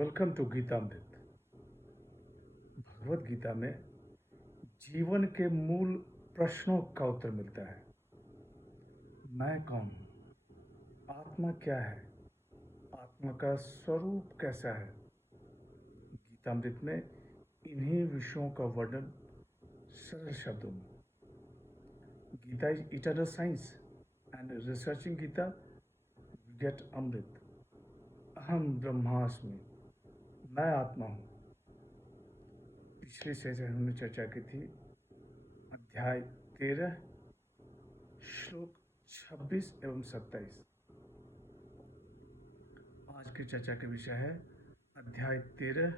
Welcome to Geetamrit. Bhagavad Gita में जीवन के मूल प्रश्नों का उत्तर मिलता है। मैं कौन हूँ? आत्मा क्या है? आत्मा का स्वरूप कैसा है? गीतामृत में इन्हीं विषयों का वर्णन सरल शब्दों में। Gita is eternal science and researching Gita we get amrit. अहम ब्रह्मास्मि, मैं आत्मा हूँ। पिछले सेशन में हमने चर्चा की थी अध्याय 13 श्लोक 26 एवं 27। आज की चर्चा का विषय है अध्याय 13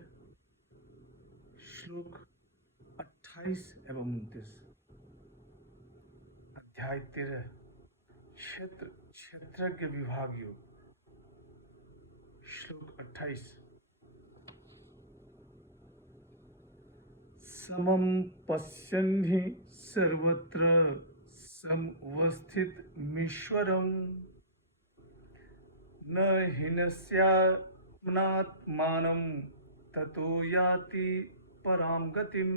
श्लोक 28 एवं 29। अध्याय 13 क्षेत्रज्ञ विभाग योग। श्लोक 28। समं पश्यन् हि सर्वत्र समवस्थितमीश्वरम् न हीनस्यात्मनात्मानं ततो याति परां गतिम्।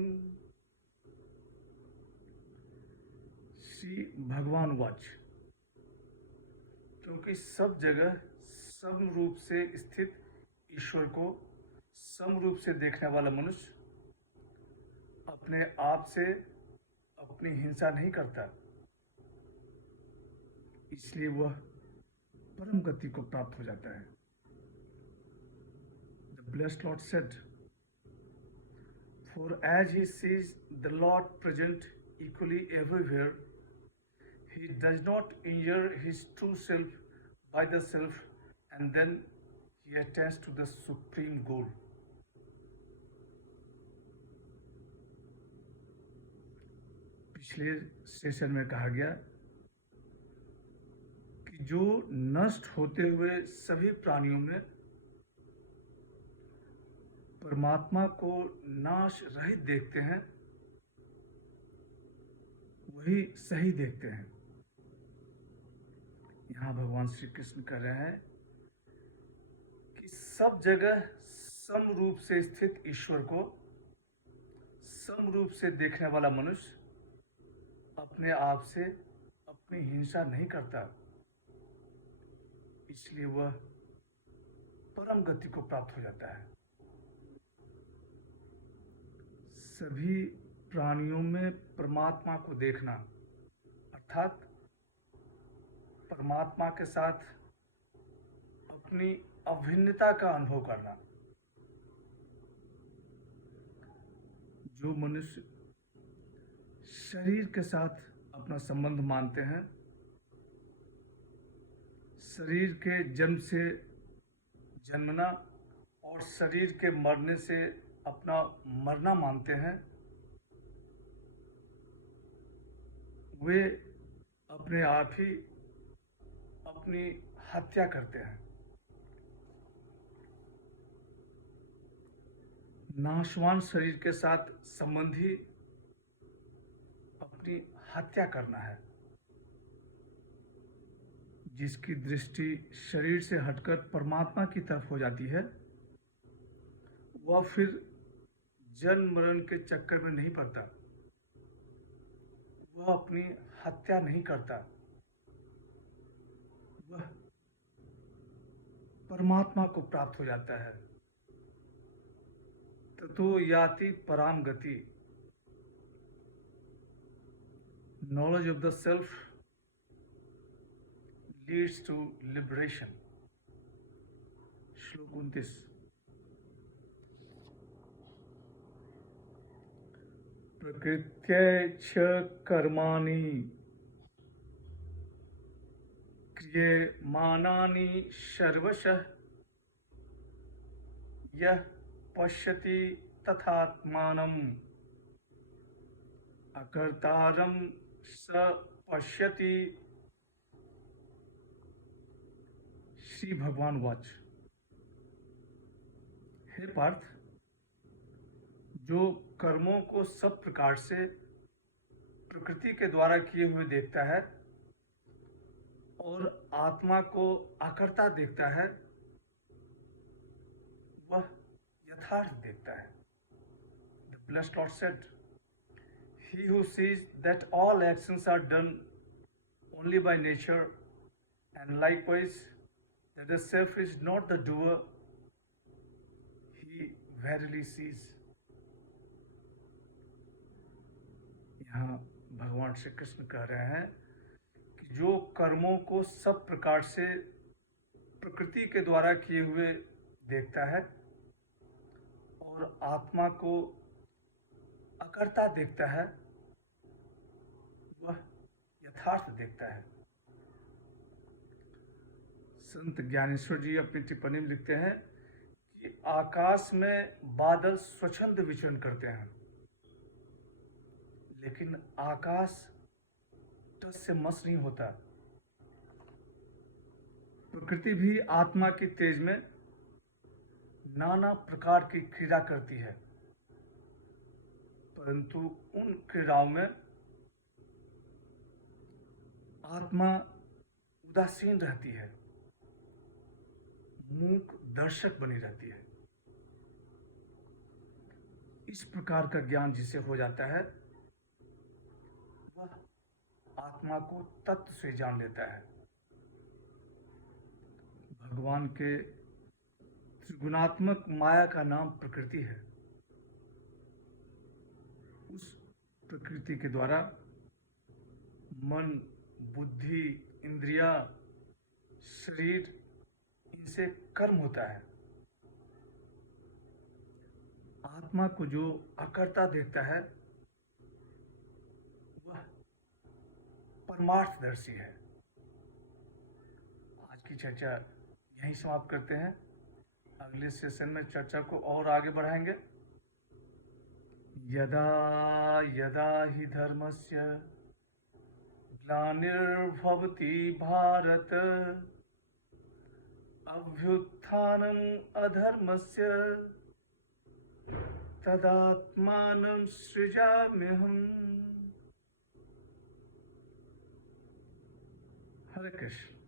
श्री भगवान वाच, क्योंकि सब जगह सम रूप से स्थित ईश्वर को सम रूप से देखने वाला मनुष्य अपने आप से अपनी हिंसा नहीं करता, इसलिए वह परम गति को प्राप्त हो जाता है। The blessed Lord said, "For as he sees the Lord present equally everywhere, he does not injure his true self by the self, and then he attains to the supreme goal." पिछले session में कहा गया कि जो नष्ट होते हुए सभी प्राणियों में परमात्मा को नाश रहित देखते हैं, वही सही देखते हैं। यहाँ भगवान श्री कृष्ण कह रहे हैं कि सब जगह सम रूप से स्थित ईश्वर को सम रूप से देखने वाला मनुष्य अपने आप से अपनी हिंसा नहीं करता, इसलिए वह परम गति को प्राप्त हो जाता है। सभी प्राणियों में परमात्मा को देखना अर्थात परमात्मा के साथ अपनी अभिन्नता का अनुभव करना। जो मनुष्य शरीर के साथ अपना संबंध मानते हैं, शरीर के जन्म से जन्मना और शरीर के मरने से अपना मरना मानते हैं, वे अपने आप ही अपनी हत्या करते हैं। नाशवान शरीर के साथ संबंधी अपनी हत्या करना है। जिसकी दृष्टि शरीर से हटकर परमात्मा की तरफ हो जाती है, वह फिर जन्म मरण के चक्कर में नहीं पड़ता, वह अपनी हत्या नहीं करता, वह परमात्मा को प्राप्त हो जाता है। ततो याति पराम गति। Knowledge of the self leads to liberation. श्लोक 29। प्रकृत्यैष कर्माणि क्रियमाणानि सर्वशः यः पश्यति तथात्मानम् अकर्तारं स पश्यति। श्री भगवान वाच, हे पार्थ, जो कर्मों को सब प्रकार से प्रकृति के द्वारा किए हुए देखता है और आत्मा को अकर्ता देखता है, वह यथार्थ देखता है। The blessed Lord said, "He who sees that all actions are done only by nature, and likewise that the self is not the doer, he verily sees." यहाँ भगवान श्री कृष्ण कह रहे हैं कि जो कर्मों को सब प्रकार से प्रकृति के द्वारा किए हुए देखता है और आत्मा को अकर्ता देखता है, वह यथार्थ देखता है। संत ज्ञानेश्वर जी अपनी टिप्पणी में लिखते हैं कि आकाश में बादल स्वच्छंद विचरण करते हैं, लेकिन आकाश टस से मस नहीं होता। प्रकृति भी आत्मा की तेज में नाना प्रकार की क्रीड़ा करती है, परंतु उन क्रीड़ाओं में आत्मा उदासीन रहती है, मूक दर्शक बनी रहती है। इस प्रकार का ज्ञान जिसे हो जाता है, वह आत्मा को तत्व से जान लेता है। भगवान के त्रिगुणात्मक माया का नाम प्रकृति है। उस प्रकृति के द्वारा मन, बुद्धि, इंद्रिया, शरीर, इनसे कर्म होता है। आत्मा को जो अकर्ता देखता है, वह परमार्थदर्शी है। आज की चर्चा यहीं समाप्त करते हैं। अगले सेशन में चर्चा को और आगे बढ़ाएंगे। यदा यदा हि धर्मस्य ग्लानिर्भवति भारत, अभ्युत्थानम् अधर्मस्य तदात्मानं सृजाम्यहम्। हरे कृष्ण।